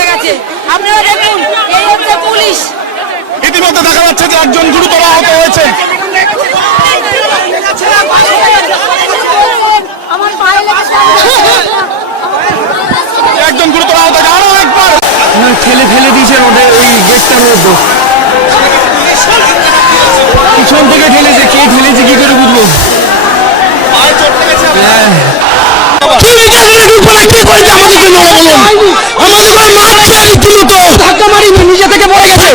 পড়ে গেছে। আপনারা দেখুন, এই হচ্ছে পুলিশ। ইতিমধ্যে দেখা যাচ্ছে যে একজন গুরুতর আহত হয়েছে। একজন গুরুতর আহত, আরো একবার ঠেলে ফেলে দিয়েছেন ওদের ওই গেটটার মধ্যে, পিছন থেকে ঠেলেছে, কে ঠেলেছে কি করে বুঝবো। ধাক্কা মারিনি, নিজে থেকে পড়ে গেছে।